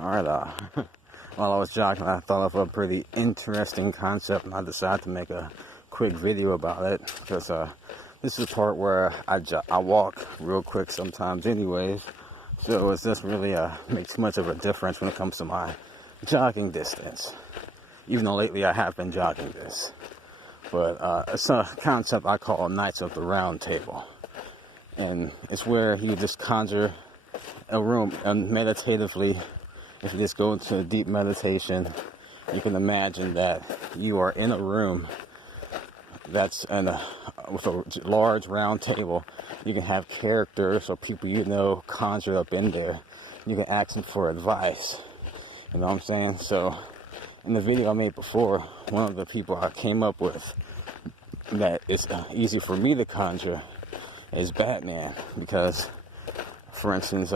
Alright, while I was jogging, I thought of a pretty interesting concept, and I decided to make a quick video about it, because this is the part where I walk real quick sometimes anyways, so it doesn't really make too much of a difference when it comes to my jogging distance, even though lately I have been jogging this. But it's a concept I call Knights of the Round Table, and it's where you just conjure a room and meditatively. If you just go into a deep meditation, you can imagine that you are in a room that's with a large round table. You can have characters or people you know conjured up in there. You can ask them for advice. You know what I'm saying? So, in the video I made before, one of the people I came up with that is easy for me to conjure is Batman. Because, for instance,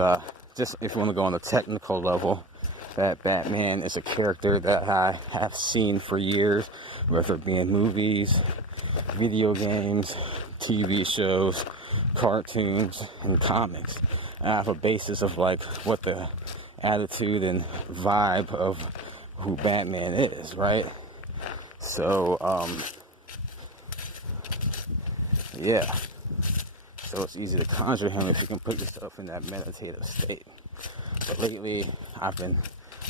just if you want to go on the technical level, that Batman is a character that I have seen for years, whether it be in movies, video games, TV shows, cartoons, and comics. I have a basis of like what the attitude and vibe of who Batman is, right? So, yeah. So it's easy to conjure him if you can put yourself in that meditative state. But lately, I've been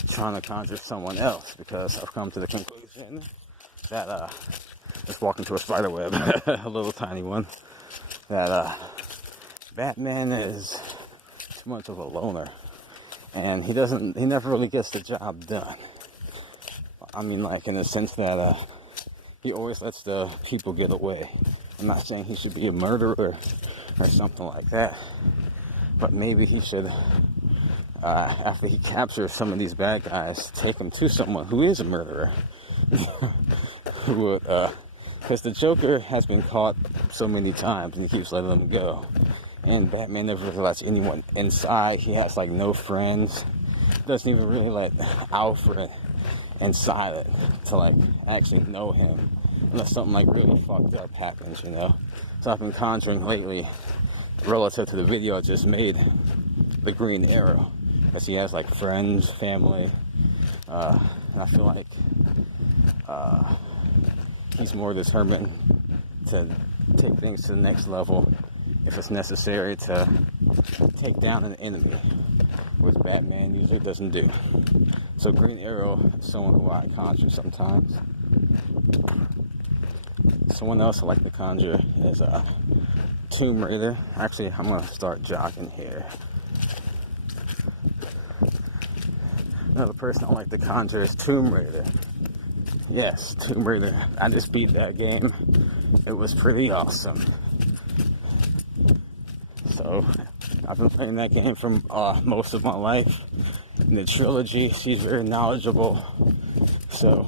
trying to conjure someone else because I've come to the conclusion that, just walking to a spider web, a little tiny one, that Batman is too much of a loner, and he never really gets the job done. I mean, like, in the sense that he always lets the people get away. I'm not saying he should be a murderer or something like that, but maybe he should, after he captures some of these bad guys, take them to someone who is a murderer. Who would, because the Joker has been caught so many times and he keeps letting them go. And Batman never really lets anyone inside. He has like no friends. Doesn't even really let Alfred and Silent to like actually know him. Unless something like really fucked up happens, you know. So I've been conjuring lately, relative to the video I just made, the Green Arrow. Because he has like friends, family, and I feel like he's more determined to take things to the next level if it's necessary to take down an enemy, which Batman usually doesn't do. So Green Arrow is someone who I conjure sometimes. Someone else I like to conjure is Tomb Raider. Actually, I'm going to start jogging here. Another person I like to conjure is Tomb Raider. Yes, Tomb Raider. I just beat that game. It was pretty awesome. So, I've been playing that game for most of my life. In the trilogy, she's very knowledgeable. So,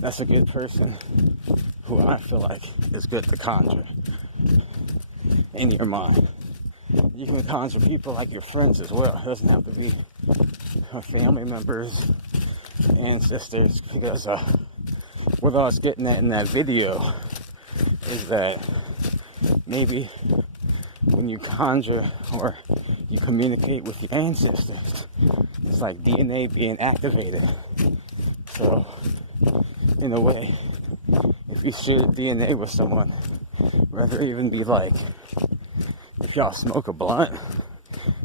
that's a good person who I feel like is good to conjure in your mind. You can conjure people like your friends as well. It doesn't have to be family members, ancestors, because what I was getting at in that video is that maybe when you conjure or you communicate with your ancestors, it's like DNA being activated. So, in a way, if you share DNA with someone, whether it even be like, if y'all smoke a blunt,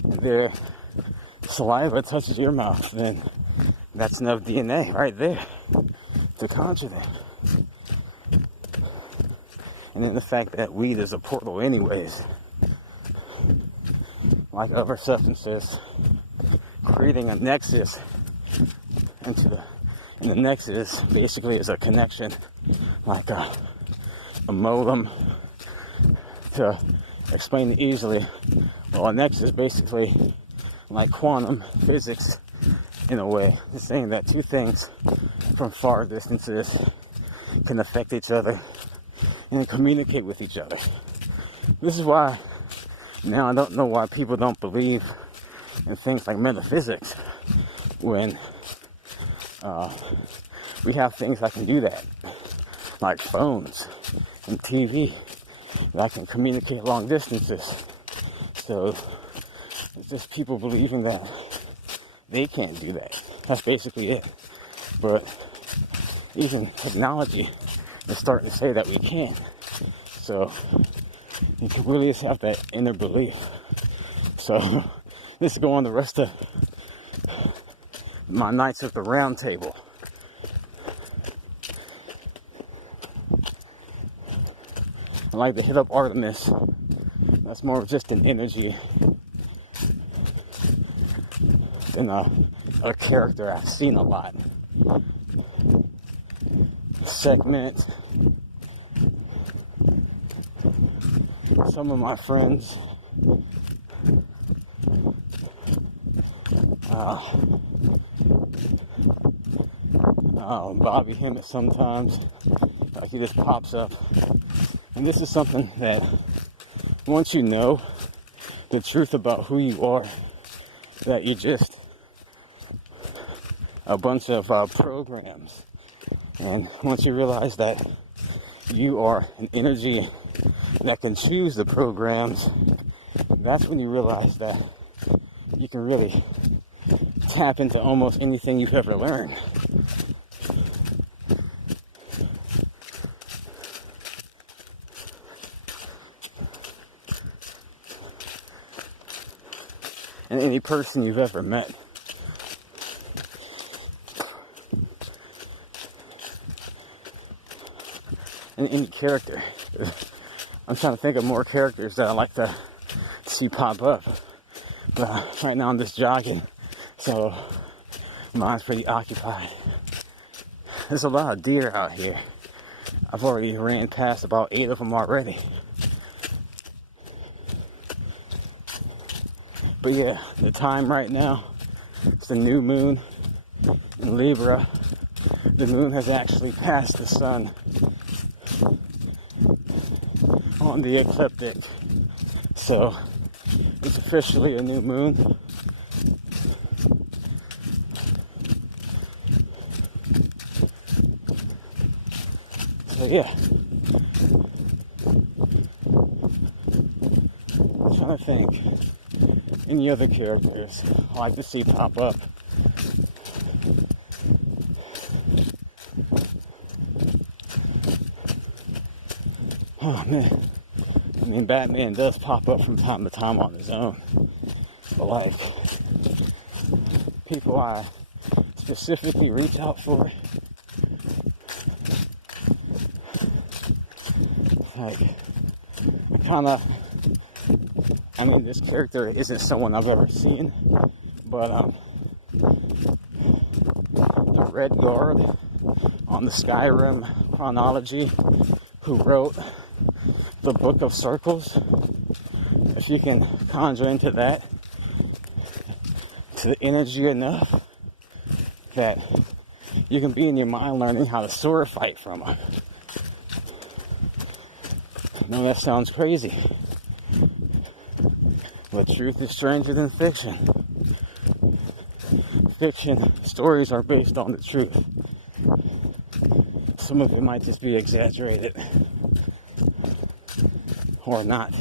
their saliva touches your mouth, then that's enough DNA right there to conjure them. And then the fact that weed is a portal anyways, like other substances, creating a nexus and the nexus basically is a connection, like a modem. To explain it easily, well, a nexus basically like quantum physics in a way. It's saying that two things from far distances can affect each other and communicate with each other. This is why now I don't know why people don't believe in things like metaphysics when we have things that can do that, like phones and TV that can communicate long distances. So it's just people believing that they can't do that. That's basically it. But even technology is starting to say that we can. So you can really just have that inner belief. So this is going the rest of my nights at the round table. I like to hit up Artemis. That's more of just an energy than a character I've seen a lot. Segment. Some of my friends Bobby Hemmett sometimes, like he just pops up. And this is something that once you know the truth about who you are, that you're just a bunch of programs. And once you realize that you are an energy that can choose the programs, that's when you realize that you can really tap into almost anything you've ever learned. And any person you've ever met. And any character. I'm trying to think of more characters that I like to see pop up. But right now I'm just jogging, so mine's pretty occupied. There's a lot of deer out here. I've already ran past about 8 of them already. But yeah, the time right now, it's the new moon in Libra. The moon has actually passed the sun on the ecliptic. So it's officially a new moon. So yeah. I'm trying to think. Any other characters I like to see pop up. Oh man, I mean Batman does pop up from time to time on his own, but like people I specifically reach out for, like I mean, this character isn't someone I've ever seen, but the Red Guard on the Skyrim chronology, who wrote the Book of Circles, if you can conjure into that, to the energy enough that you can be in your mind learning how to sword fight from her. I know that sounds crazy. But truth is stranger than fiction. Fiction stories are based on the truth. Some of it might just be exaggerated. Or not.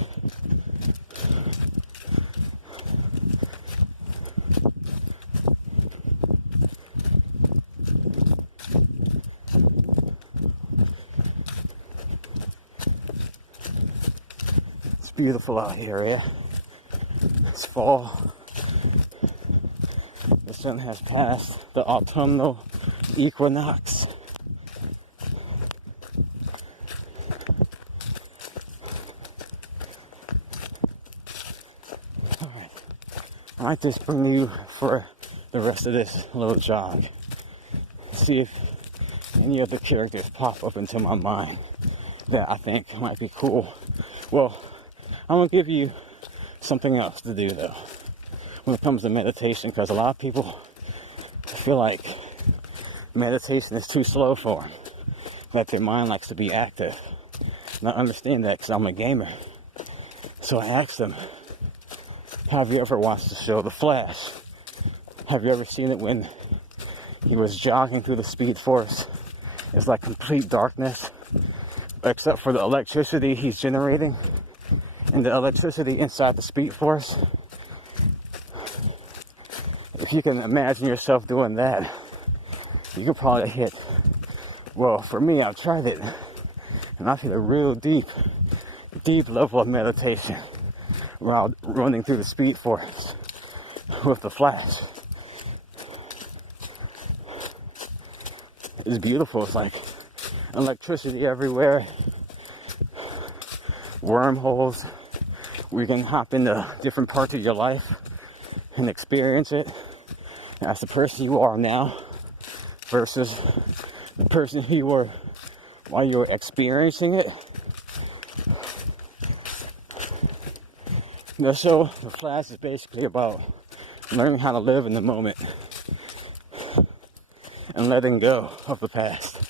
It's beautiful out here, yeah? It's fall. The sun has passed the autumnal equinox. Alright. I might just bring you for the rest of this little jog. See if any other characters pop up into my mind that I think might be cool. Well, I'm gonna give you something else to do though when it comes to meditation, because a lot of people feel like meditation is too slow for them, that their mind likes to be active. And I understand that because I'm a gamer. So I asked them, have you ever watched the show The Flash? Have you ever seen it when he was jogging through the Speed Force? It's like complete darkness except for the electricity he's generating. And the electricity inside the Speed Force if you can imagine yourself doing that, you could probably hit, well, for me, I've tried it, and I've hit a real deep level of meditation while running through the Speed Forest with the flash. It's beautiful. It's like electricity everywhere, wormholes where you can hop into different parts of your life and experience it as the person you are now versus the person who you were while you were experiencing it. The show, The Flash, is basically about learning how to live in the moment and letting go of the past.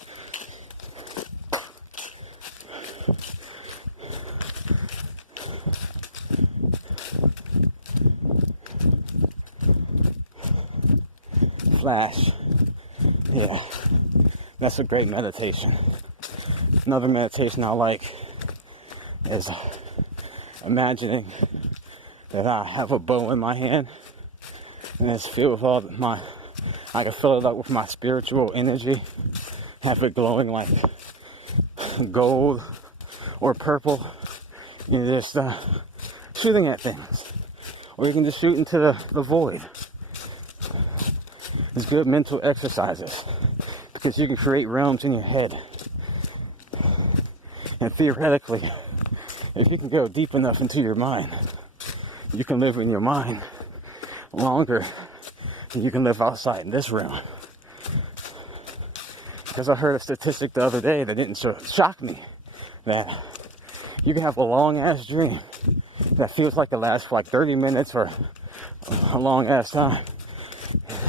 Flash, yeah, that's a great meditation. Another meditation I like is imagining that I have a bow in my hand and it's filled with all my, I can fill it up with my spiritual energy, have it glowing like gold or purple. You're just shooting at things, or you can just shoot into the void. It's good mental exercises because you can create realms in your head. And theoretically, if you can go deep enough into your mind, you can live in your mind longer than you can live outside in this realm. Because I heard a statistic the other day that didn't shock me, that you can have a long ass dream that feels like it lasts for like 30 minutes or a long ass time,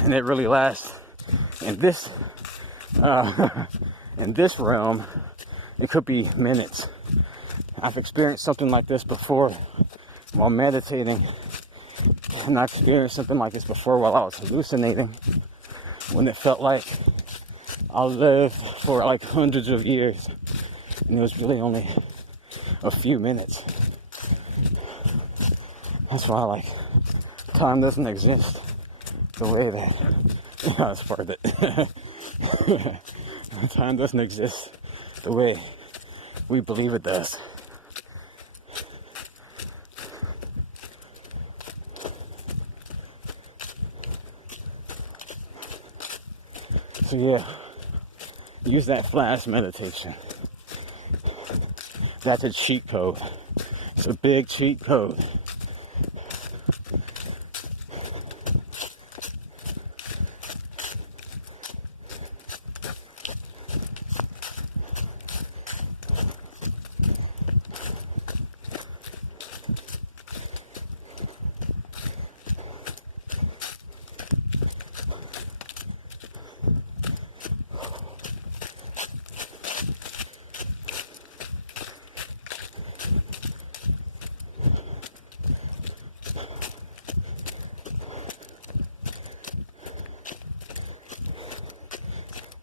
and it really lasts. In this realm, it could be minutes. I've experienced something like this before while meditating, and I experienced something like this before while I was hallucinating, when it felt like I lived for like hundreds of years, and it was really only a few minutes. That's why, like, time doesn't exist the way that, that's part of it. Time doesn't exist the way we believe it does. So yeah, use that flash meditation. That's a cheat code. It's a big cheat code.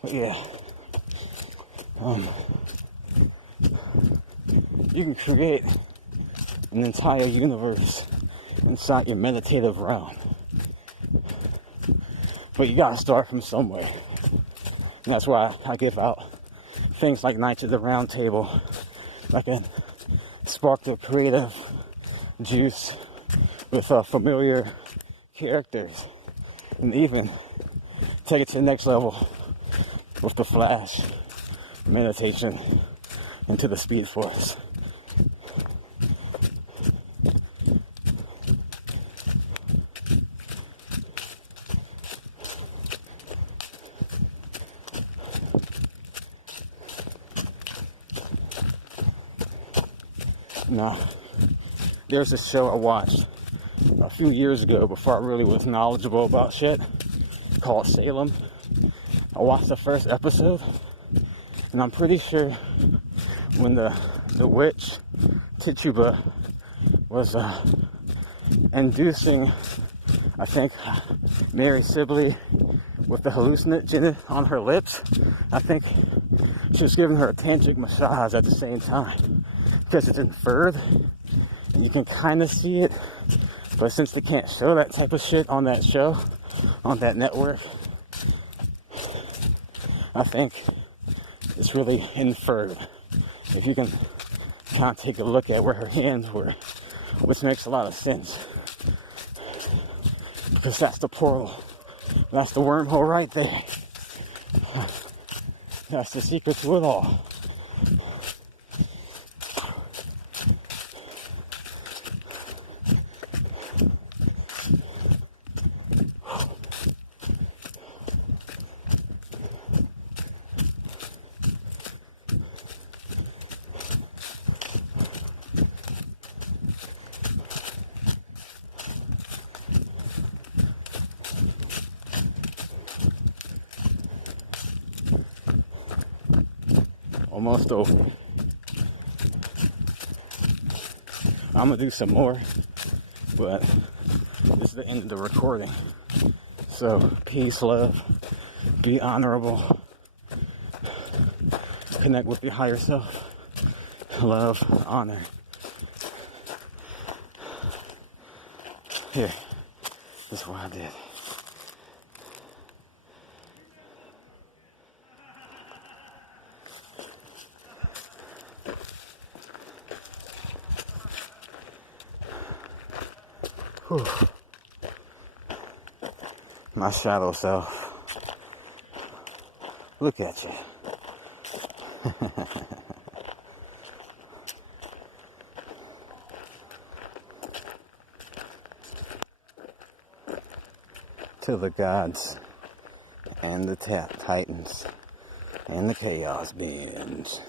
Yeah, you can create an entire universe inside your meditative realm, but you gotta start from somewhere. And that's why I give out things like Knights of the Round Table, like a spark the creative juice with familiar characters, and even take it to the next level with the flash meditation into the Speed Force. Now, there's a show I watched a few years ago before I really was knowledgeable about shit, called Salem. I watched the first episode, and I'm pretty sure when the witch Tituba was inducing, I think, Mary Sibley with the hallucinogen on her lips, I think she was giving her a tantric massage at the same time, because it's inferred and you can kind of see it, but since they can't show that type of shit on that show, on that network, I think it's really inferred. If you can kind of take a look at where her hands were, which makes a lot of sense. Because that's the portal. That's the wormhole right there. That's the secret to it all. Almost over. I'm gonna do some more, but this is the end of the recording. So, peace, love, be honorable, connect with your higher self, love, honor. Here, this is what I did. Whew. My shadow self. Look at you. To the gods and the titans and the chaos beings.